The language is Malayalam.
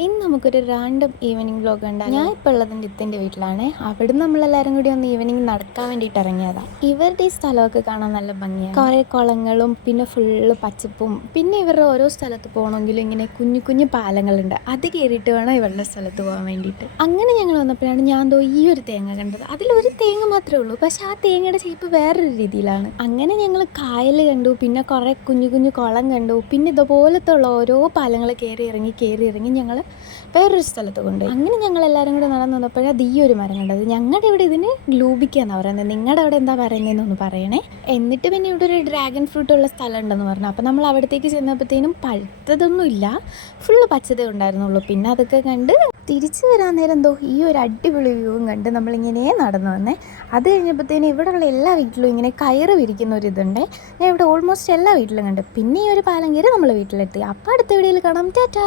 ഇന്ന് നമുക്കൊരു റാൻഡം ഈവനിങ് വ്ലോഗ് ഉണ്ടാകും. ഞാൻ ഇപ്പോൾ ഉള്ളത് നിത്തിൻ്റെ വീട്ടിലാണ്. അവിടെ നമ്മളെല്ലാവരും കൂടി ഒന്ന് ഈവനിങ് നടക്കാൻ വേണ്ടിയിട്ട് ഇറങ്ങിയതാണ്. ഇവരുടെ ഈ സ്ഥലമൊക്കെ കാണാൻ നല്ല ഭംഗിയാണ്. കുറേ കുളങ്ങളും പിന്നെ ഫുള്ള് പച്ചപ്പും. പിന്നെ ഇവരുടെ ഓരോ സ്ഥലത്ത് പോകണമെങ്കിലും ഇങ്ങനെ കുഞ്ഞു കുഞ്ഞു പാലങ്ങളുണ്ട്. അത് കയറിയിട്ട് വേണം ഇവരുടെ സ്ഥലത്ത് പോകാൻ വേണ്ടിയിട്ട്. അങ്ങനെ ഞങ്ങൾ വന്നപ്പോഴാണ് ഞാൻ ഈ ഒരു തേങ്ങ കണ്ടത്. അതിലൊരു തേങ്ങ മാത്രമേ ഉള്ളൂ, പക്ഷെ ആ തേങ്ങയുടെ ഷേപ്പ് വേറൊരു രീതിയിലാണ്. അങ്ങനെ ഞങ്ങൾ കായൽ കണ്ടു, പിന്നെ കുറേ കുഞ്ഞു കുഞ്ഞു കുളം കണ്ടു. പിന്നെ ഇതുപോലത്തെ ഉള്ള ഓരോ പാലങ്ങൾ കയറി ഇറങ്ങി ഞങ്ങൾ വേറൊരു സ്ഥലത്ത് കൊണ്ടുപോയി. അങ്ങനെ ഞങ്ങൾ എല്ലാവരും കൂടെ നടന്നു വന്നപ്പോഴാണ് അത് ഈ ഒരു മരം കണ്ടത്. ഞങ്ങളുടെ ഇവിടെ ഇതിന് ഗ്ലൂബിക്ക എന്നാണ് പറയുന്നത്. നിങ്ങളുടെ അവിടെ എന്താ പറയുന്നതെന്നൊന്ന് പറയണേ. എന്നിട്ട് പിന്നെ ഇവിടെ ഒരു ഡ്രാഗൺ ഫ്രൂട്ട് ഉള്ള സ്ഥലം ഉണ്ടെന്ന് പറഞ്ഞു. അപ്പോൾ നമ്മൾ അവിടത്തേക്ക് ചെന്നപ്പോഴത്തേനും പഴുത്തതൊന്നുമില്ല, ഫുള്ള് പച്ചതേ ഉണ്ടായിരുന്നുള്ളൂ. പിന്നെ അതൊക്കെ കണ്ട് തിരിച്ചു വരാൻ നേരം ഈ ഒരു അടിപൊളി വ്യൂവും കണ്ട് നമ്മളിങ്ങനെ നടന്നു വന്നേ. അത് കഴിഞ്ഞപ്പോഴത്തേനും ഇവിടെയുള്ള എല്ലാ വീട്ടിലും ഇങ്ങനെ കയറ് വിരിക്കുന്ന ഒരു ഇതുണ്ട്. ഞാൻ ഇവിടെ ഓൾമോസ്റ്റ് എല്ലാ വീട്ടിലും കണ്ട്. പിന്നെ ഈ ഒരു പാലം കയറി നമ്മൾ വീട്ടിലെത്തി. അപ്പോൾ അടുത്ത വീഡിയോയിൽ കാണാം. ടാറ്റാ.